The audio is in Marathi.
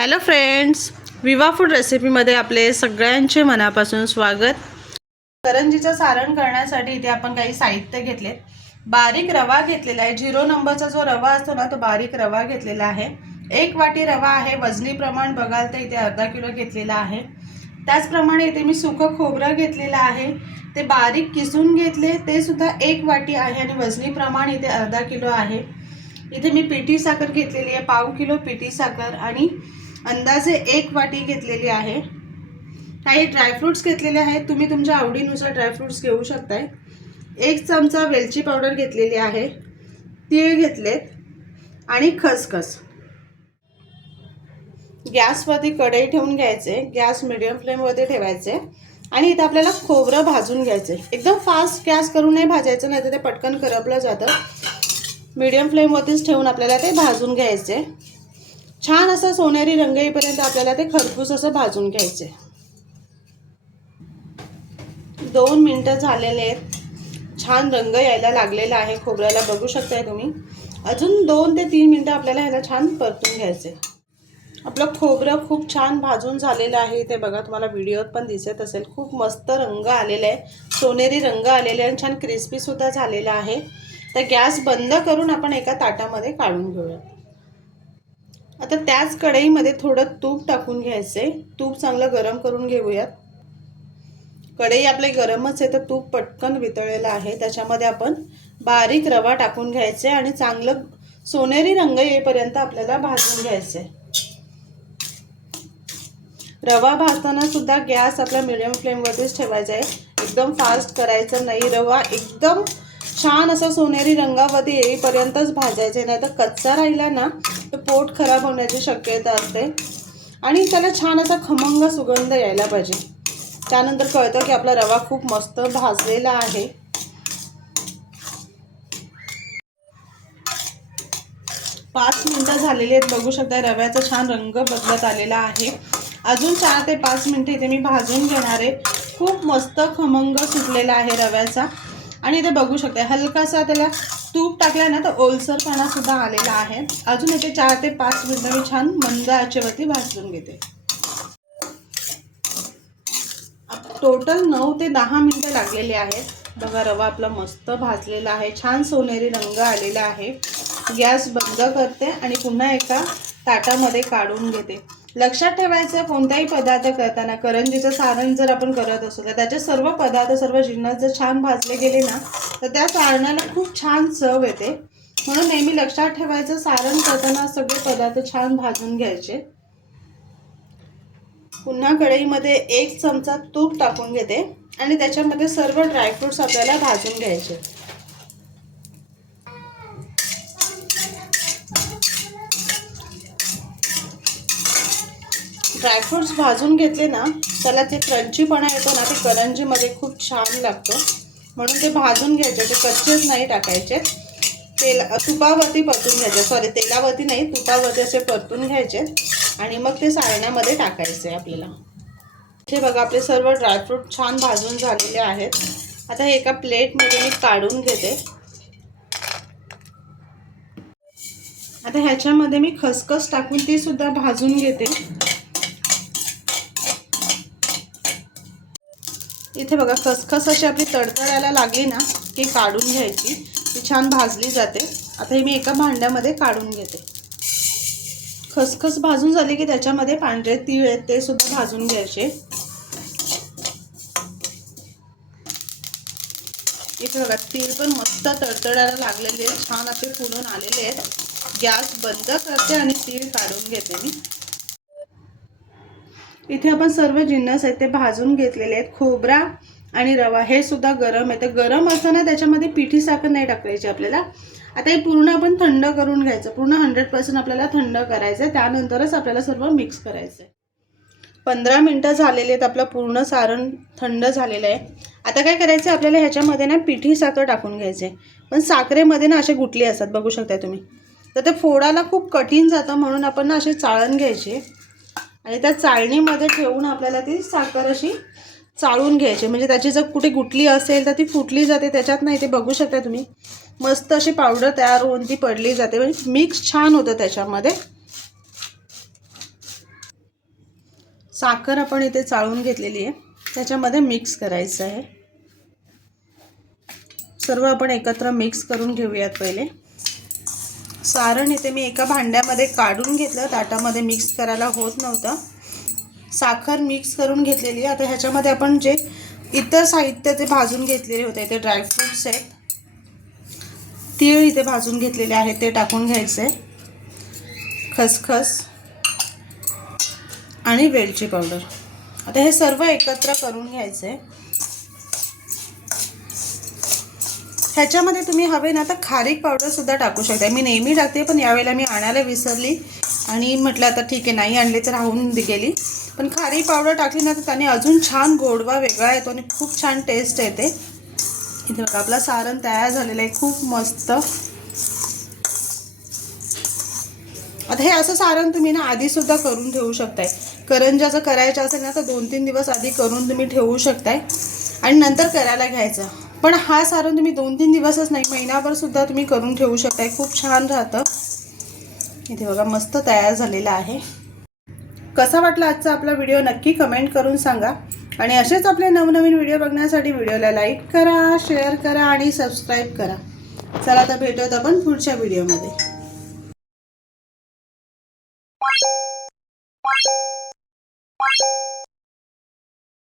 हॅलो फ्रेंड्स विवा फूड रेसिपीमध्ये आपले सगळ्यांचे मनापासून स्वागत. करंजीचं सारण करण्यासाठी इथे आपण काही साहित्य घेतले बारीक रवा घेतलेला आहे. झिरो नंबरचा जो रवा असतो ना तो बारीक रवा घेतलेला आहे. एक वाटी रवा आहे. वजनी प्रमाण बघाल तर इथे अर्धा किलो घेतलेला आहे. त्याचप्रमाणे इथे मी सुकं खोबरं घेतलेलं आहे. ते बारीक किसून घेतले. ते सुद्धा एक वाटी आहे आणि वजनी प्रमाण इथे अर्धा किलो आहे. इथे मी पिठी साखर घेतलेली आहे. पाव किलो पिठी साखर आणि अंदाजे एक वाटी घेतलेली आहे. काही ड्रायफ्रुट्स घेतलेले आहेत. तुम्ही तुमच्या आवडीनुसार ड्रायफ्रुट्स घेऊ शकताय. एक चमचा वेलची पावडर घेतलेली आहे. तीळ घेतलेत. आणि खसखस. गॅसवरती कढई ठेवून घ्यायचे. गॅस मिडियम फ्लेमवरती ठेवायचे. आणि इथं आपल्याला खोबरं भाजून घ्यायचे. एकदम फास्ट गॅस करून नाही भाजायचं नाही तर ते पटकन करपलं जातं. मीडियम फ्लेमवरतीच ठेवून आपल्याला ते भाजून घ्यायचे. छान असं सोनेरी रंग येईपर्यंत आपल्याला ते खरपूस असं भाजून घ्यायचे. दोन मिनटं झालेले आहेत. छान रंग यायला लागलेला आहे खोबऱ्याला. बघू शकताय तुम्ही. अजून दोन ते तीन मिनटं आपल्याला ह्याला छान परतून घ्यायचे. आपलं खोबरं खूप छान भाजून झालेलं आहे. ते बघा तुम्हाला व्हिडिओत पण दिसत असेल. खूप मस्त रंग आलेला आहे. सोनेरी रंग आलेले आहे आणि छान क्रिस्पीसुद्धा झालेला आहे. तर गॅस बंद करून आपण एका ताटामध्ये काढून घेऊया आता त्याच कढईमध्ये थोडं तूप टाकून घ्यायचे तूप चांगलं गरम करून घेऊयात. कढई आपले गरमच आहे तर तूप पटकन वितळलेलं आहे. त्याच्यामध्ये आपण बारीक रवा टाकून घ्यायचे आणि चांगलं सोनेरी रंग येईपर्यंत आपल्याला भाजून घ्यायचे रवा भाजताना सुद्धा गॅस आपला मिडियम फ्लेमवरतीच ठेवायचा आहे. एकदम फास्ट करायचं नाही. रवा एकदम छान असा सोनेरी रंगावरती येईपर्यंतच भाजायचे नाही तर कच्चा राहिला ना तर पोट खराब होण्याची शक्यता असते. आणि त्याला छान असा खमंग सुगंध यायला पाहिजे. त्यानंतर कळतं की आपला रवा खूप मस्त भाजलेला आहे. पाच मिनटं झालेली आहेत बघू शकता रव्याचा छान रंग बदलत आलेला आहे. अजून चार ते पाच मिनटं इथे मी भाजून घेणार आहे. खूप मस्त खमंग सुटलेला आहे रव्याचा. आणि इथे बघू शकता हलकासा त्याला तूप टाकला ना तर ओलसरपणा सुद्धा आलेला आहे. अजून इथे चार ते पाच मिनटं मी छान मंद आचेवरती भाजून घेते. टोटल नऊ ते दहा मिनटं लागलेली आहेत. बघा रवा आपला मस्त भाजलेला आहे. छान सोनेरी रंग आलेला आहे. गॅस बंद करते आणि पुन्हा एका ताटामध्ये काढून घेते. लक्षात ठेवायचं कोणताही पदार्थ करताना करंजीचं सारण जर आपण करत असू तर त्याचे सर्व पदार्थ सर्व जिन्नस जर छान भाजले गेले ना तर त्या सारणाला खूप छान चव येते. म्हणून नेहमी लक्षात ठेवायचं सारण करताना सगळे पदार्थ छान भाजून घ्यायचे. पुन्हा कढईमध्ये एक चमचा तूप टाकून घेते आणि त्याच्यामध्ये सर्व ड्रायफ्रुट्स आपल्याला भाजून घ्यायचे. ड्रायफ्रुट्स भाजून घेतले ना त्याला ते क्रंचीपणा येतो ना ते करंजीमध्ये खूप छान लागतं. म्हणून ते भाजून घ्यायचे ते कच्चेच नाही टाकायचे. तेल तुपावरती परतून घ्यायचे. सॉरी तेलावरती नाही तुपावरती असे परतून घ्यायचे. आणि मग ते सारण्यामध्ये टाकायचे आपल्याला. हे बघा आपले सर्व ड्रायफ्रूट छान भाजून झालेले आहेत. आता हे एका प्लेटमध्ये मी काढून घेते. आता ह्याच्यामध्ये मी खसखस टाकून ती सुद्धा भाजून घेते. इथे बघा खसखस अशी आपली तडतडायला लागली ना की काढून घ्यायची. ती छान भाजली जाते. आता हे मी एका भांड्यामध्ये काढून घेते. खसखस भाजून झाली की त्याच्यामध्ये पांढरे तीळ आहेत ते सुद्धा भाजून घ्यायचे. इथे बघा तीळ पण मस्त तडतडायला लागलेले आहेत. छान असे फुलून आलेले आहेत. गॅस बंद करते आणि तीळ काढून घेते मी. इथे आपण सर्व जिन्नस आहेत ते भाजून घेतलेले आहेत. खोबरा आणि रवा हे सुद्धा गरम आहे. तर गरम असताना त्याच्यामध्ये पिठी साखर नाही टाकायची आपल्याला. आता हे पूर्ण आपण थंड करून घ्यायचं. पूर्ण हंड्रेड पर्सेंट आपल्याला थंड करायचं आहे त्यानंतरच आपल्याला सर्व मिक्स करायचं आहे पंधरा मिनटं झालेले आहेत. आपलं पूर्ण सारण थंड झालेलं आहे. आता काय करायचं आपल्याला ह्याच्यामध्ये ना पिठी साखर टाकून घ्यायचे पण साखरेमध्ये ना असे गुटले असतात. बघू शकता तुम्ही. तर ते फोडायला खूप कठीण जातं. म्हणून आपण ना असे चाळण घ्यायचे. आणि त्या चाळणीमध्ये ठेवून आपल्याला ती साखर अशी चाळून घ्यायची. म्हणजे त्याची जर कुठे गुटली असेल तर ती फुटली जाते. त्याच्यात नाही ते बघू शकता तुम्ही. मस्त अशी पावडर तयार होऊन ती पडली जाते. म्हणजे मिक्स छान होतं त्याच्यामध्ये. साखर आपण इथे चाळून घेतलेली आहे. त्याच्यामध्ये मिक्स करायचं आहे. सर्व आपण एकत्र मिक्स करून घेऊयात पहिले. सारण इथे मी एका भांड्यामध्ये काढून घेतलं. ताटामध्ये मिक्स करायला होत नव्हतं. साखर मिक्स करून घेतलेली. आहे आता ह्याच्यामध्ये आपण जे इतर साहित्य ते भाजून घेतलेले होते ते ड्रायफ्रूट्स आहेत. तीळ इथे भाजून घेतलेले आहेत ते टाकून घ्यायचे. खसखस आणि वेलची पावडर आता हे सर्व एकत्र करून घ्यायचे. ह्याच्यामध्ये तुम्ही हवे ना तर खारीक पावडरसुद्धा टाकू शकता. मी नेहमी टाकते पण यावेळेला मी आणायला विसरली. आणि म्हटलं आता ठीक आहे नाही आणले तर राहून गेली. पण खारीक पावडर टाकली ना तर त्याने अजून छान गोडवा वेगळा येतो आणि खूप छान टेस्ट येते. इथे बघा आपला सारण तयार झालेलं आहे खूप मस्त. आता हे असं सारण तुम्ही ना आधीसुद्धा करून ठेवू शकताय. करंजाचं करायचं असेल ना तर दोन तीन दिवस आधी करून तुम्ही ठेवू शकताय. आणि नंतर करायला घ्यायचं. पण हा सारण तुम्ही दोन तीन दिवसच नाही महिनाभर सुद्धा तुम्ही करून ठेवू शकताय. खूप छान राहतं. इथे बघा मस्त तयार झालेला आहे. कसा वाटला आजचा आपला व्हिडिओ नक्की कमेंट करून सांगा. आणि असेच आपले नवनवीन व्हिडिओ बघण्यासाठी व्हिडिओला लाईक करा शेअर करा आणि सबस्क्राईब करा. चला तर भेटूयात आपण पुढच्या व्हिडिओमध्ये.